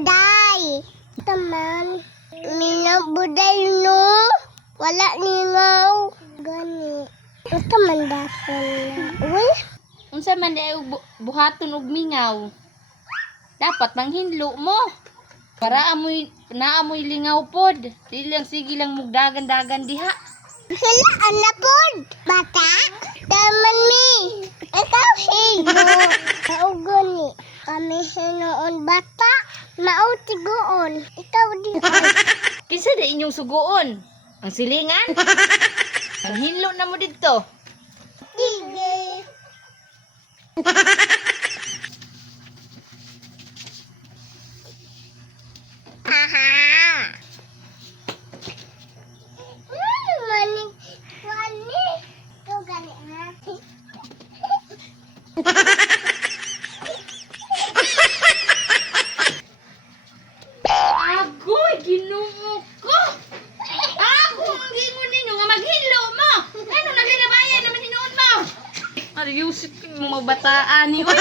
buday. Taman. Minang buday no. Wala ningaw. Gani. Ito man dason. Uy. Unsa man ay buhaton og mingaw? Dapat manghinlo mo. Para naamoy lingaw pod. Dili lang sige lang mugdagan-dagan diha. Sila anak pod. Bata. Taman mi. Ikaw higo. Naugon ni. Kami hinoon bata. Mao tiguon. Ikaw di. Kinsa da inyong suguon? Ang silingan? Ang hinlo na mo didto. Sige. Haha. Mani. Mani. Ito gani ha. Agoy, Ginoo ko. Ako ang gingon ninyo nga maghinlo mo. Ano na ginabayan naman hinuon mo? Ariusik mo mabataan ni oy.